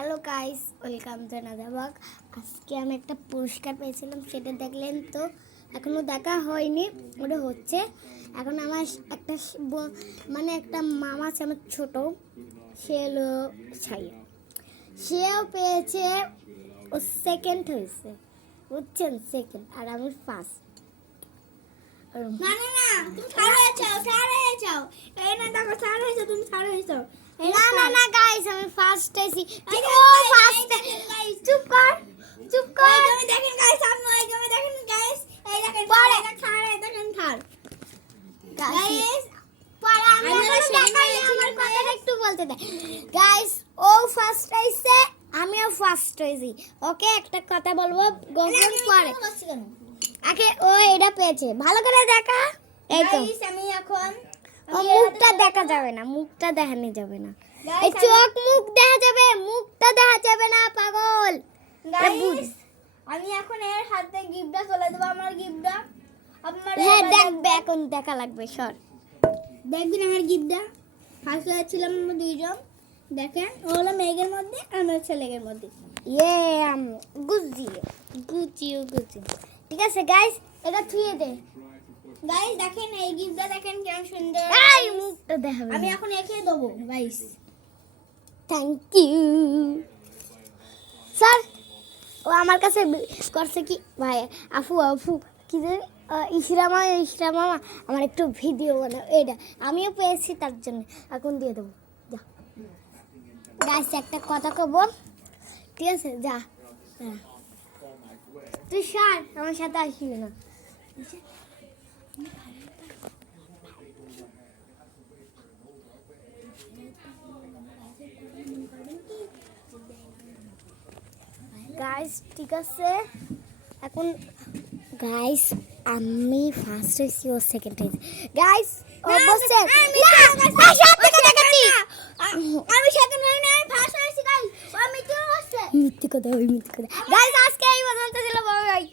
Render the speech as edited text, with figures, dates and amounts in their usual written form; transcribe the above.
Hello guys, welcome to another blog. আজকে আমি একটা পুরস্কার পেয়েছিলাম, সেটা দেখলেন তো। এখনো দেখা হয়নি, ওটা হচ্ছে। এখন আমার একটা মানে একটা মামা আছে আমার ছোট, সে হলো ছাইয়া। সেও পেয়েছে, ও সেকেন্ড হয়েছে, বুঝছেন, সেকেন্ড, আর আমি ফার্স্ট। না না না, তুমি ছাড় হয়েছো। এই না দেখো, ছাড় হয়েছো, তুমি ছাড় হয়েছো। না না না গাইস, আমি ফার্স্ট হয়েছি। ঠিক ও ফার্স্ট। চুপ কর, চুপ কর। এই তুমি দেখেন গাইস, আপনি ওই তুমি দেখেন গাইস, এই দেখেন পরে ছাড়, এই দেখেন ছাড় গাইস। পরে আমি দেখাইলে আমার কথাটা একটু বলতে দে। গাইস, ও ফার্স্ট হয়েছে, আমিও ফার্স্ট হয়েছি। ওকে, একটা কথা বলবো গোপন পরে। আগে ও এটা পেয়েছে, ভালো করে দেখা। এই তো গাইস, আমি এখন ও মুখটা দেখা যাবে না, মুখটা দেখানো যাবে না। এই চোখ মুখ দেখা যাবে, মুখটা দেখা যাবে না, পাগল। গাইস, আমি এখন এর হাতে গিফটটা চলে দেব, আমার গিফটটা আপনারা হ্যাঁ দেখবে, এখন দেখা লাগবে, সর। দেখবেন আমার গিফটটা। ফার্স্ট হয়েছিলাম আমরা দুইজন। দেখেন, ও হলো মেঘের মধ্যে আর আমি হচ্ছে লেগের মধ্যে। ইয়ে গুজিয়ে গুজিও গুজি। ঠিক আছে গাইস, এটা ছুঁয়ে দে। গাইস দেখেন, এই গিফটটা দেখেন কেমন সুন্দর। এই মুখটা দেখাবে আমি না। এখন এঁকে দেবো গাইস। Thank you sir. ও আমার কাছে করছে কি ভাই, আফু কি জানি, ইশরা মামা আমার একটু ভিডিও বানাও, এটা আমিও পেয়েছি, তার জন্য এখন দিয়ে দেবো। যা গাইস, একটা কথা কব, ঠিক আছে, যা। হ্যাঁ, তুই সার, আমার সাথে আসবি না। গাইস ঠিক আছে, এখন গাইস আমি ফার্স্ট হয়েছি, ও সেকেন্ড হয়েছে। গাইস ও বসে আমি সেকেন্ড হই না, আমি ফার্স্ট হয়েছি গাইস। ও মিথ্যে বলছে। মিথ্যে কথা, ওই মিথ্যে কথা। গাইস আজকে এই পর্যন্ত ছিল, বাই বাই।